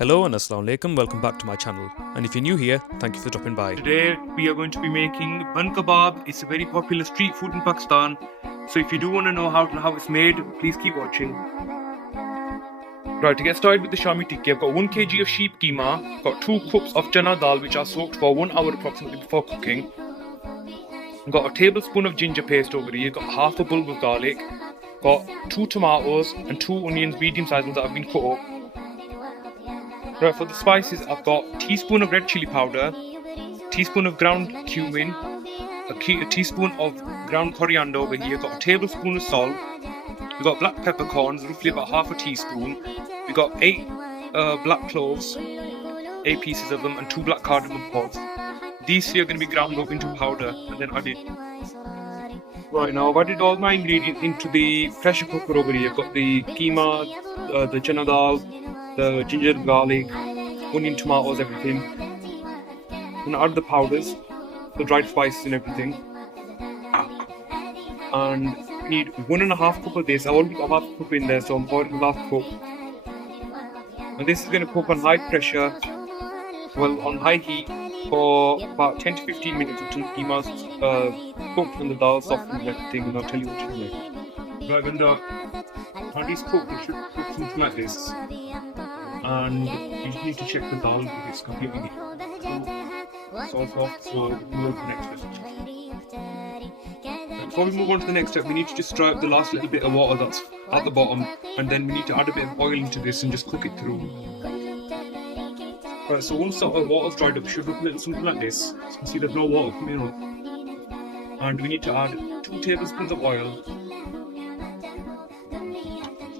Hello and Assalamu alaikum, welcome back to my channel. And if you're new here, thank you for dropping by. Today we are going to be making Bun Kabab. It's a very popular street food in Pakistan. So if you do want to know how it's made, please keep watching. Right, to get started with the Shami tikki, I've got 1 kg of sheep keema, got 2 cups of chana dal which are soaked for 1 hour approximately before cooking. I've got a tablespoon of ginger paste over here, got half a bulb of garlic, got 2 tomatoes and 2 onions medium sized ones that have been cut up. Right, for the spices, I've got a teaspoon of red chili powder, teaspoon of ground cumin, a teaspoon of ground coriander over here, got a tablespoon of salt, we've got black peppercorns, roughly about half a teaspoon, we've got 8 black cloves, 8 pieces of them, and 2 black cardamom pods. These 3 are going to be ground up into powder and then added. Right, now I've added all my ingredients into the pressure cooker over here. I've got the keema, the chana dal, the ginger, garlic, onion, tomatoes, everything. I'm gonna add the powders, the dried spices and everything. And we need 1.5 cup of this. I already got half a cup in there, so I'm pouring half a cup. And this is gonna cook on high pressure, well, on high heat for about 10 to 15 minutes until the keema's cooked and the dal softened and everything, and I'll tell you what to make. Right, when the handy's cooked, it should cook something like this. And you just need to check the dal if it's completely so soft, so we'll move on to the next step. Before we move on to the next step, we need to just stir up the last little bit of water that's at the bottom, and then we need to add a bit of oil into this and just cook it through. Right, so once the water's dried up, it should look a little something like this. As you can see, there's no water coming up. And we need to add 2 tablespoons of oil.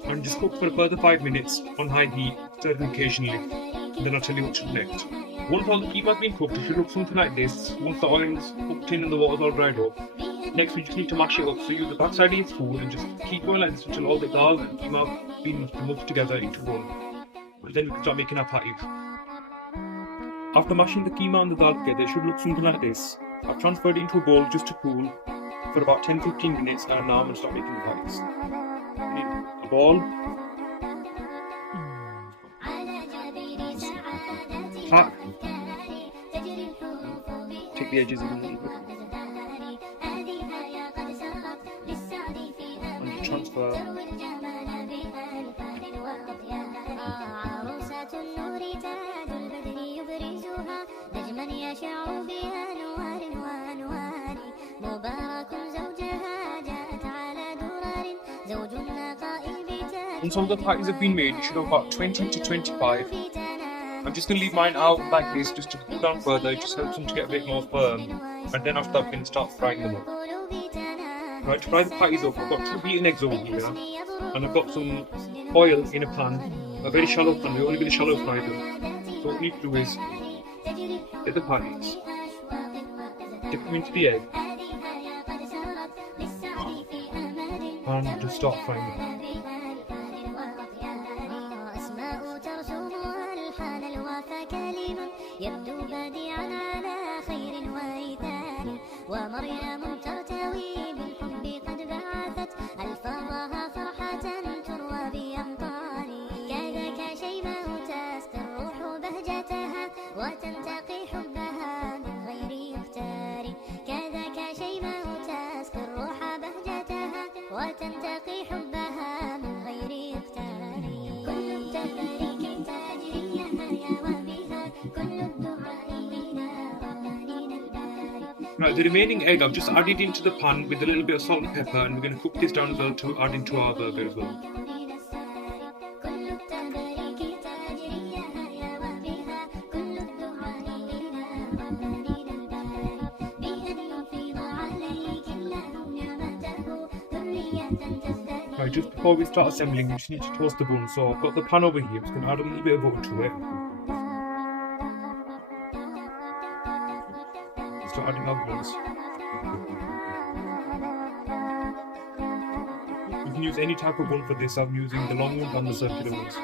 And just cook for a further 5 minutes on high heat, stirring occasionally. And then I'll tell you what to do next. Once all the keema has been cooked, it should look something like this. Once the oil is cooked in and the water's all dried up. Next, we just need to mash it up. So use the backside of your spoon and just keep going like this until all the dal and keema have been mushed together into one. And then we can start making our patty. After mashing the keema and the dal together, it should look something like this. I've transferred it into a bowl just to cool for about 10-15 minutes, and now I'm going to start making the patties. We need a ball, pat, take the edges in a little bit, and transfer. Once all the patties have been made, you should have about 20 to 25. I'm just going to leave mine out like this just to cool down further. It just helps them to get a bit more firm. And then after that, we can start frying them up. Right, to fry the patties up, I've got 2 beaten eggs over here. And I've got some oil in a pan, a very shallow pan. We're only going to shallow fry them. So what we need to do is get the patties, dip them into the egg, and just start frying them. Right, the remaining egg I've just added into the pan with a little bit of salt and pepper, and we're going to cook this down as well to add into our burger as well. Right, just before we start assembling, we just need to toast the bun. So I've got the pan over here, I'm just going to add a little bit of butter to it. Start adding our buns. You can use any type of bun for this. I'm using the long ones and the circular ones.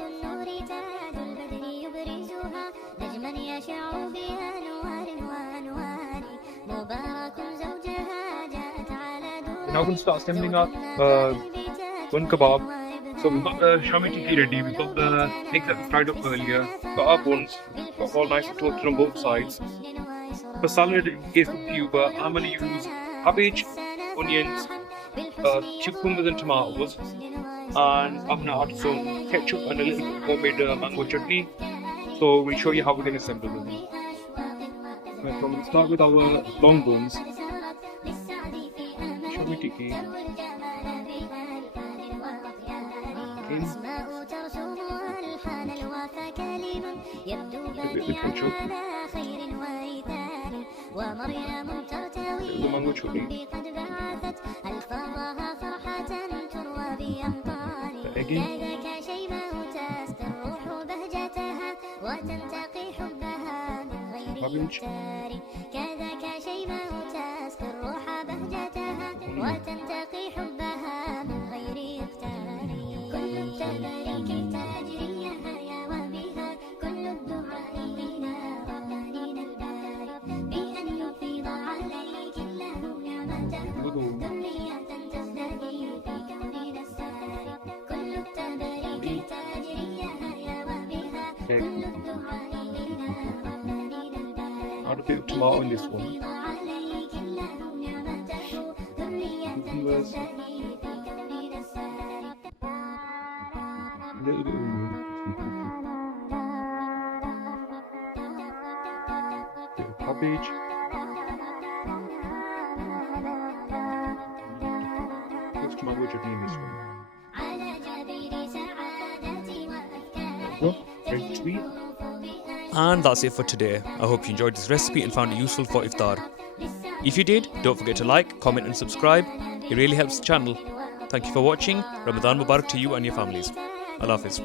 النور تاج البدر يبرزها Now we're going to start assembling our bun kebab. So we've got the shami tikki ready, we've got the eggs that we fried up earlier, got our buns, got all nice and toasted on both sides. For salad is up to you, but I'm going to use cabbage, onions, cucumbers and tomatoes, and I'm going to add some ketchup and a little bit of homemade mango chutney. So we'll show you how we're going to assemble them. Right, so we'll start with our long buns. Shami tikki. A bit of ketchup. The mango chutney. The eggy. Cabbage. وتنتقي حبها من غير إفتار كل التباريك تجريها يا وبها كل الدعاء إلى رحمن الباري بأن يفيض عليك الله نعمته ذرية تزدهي في كون الساري كل التباريك تجريها يا وبها كل الدعاء إلى رحمن الباري. Add a bit of tomato in this one. A little bit of cabbage. Just mango chutney in this one. There we go. Ready to eat. And that's it for today. I hope you enjoyed this recipe and found it useful for Iftar. If you did, don't forget to like, comment and subscribe. It really helps the channel. Thank you for watching. Ramadan Mubarak to you and your families. Allah Hafiz.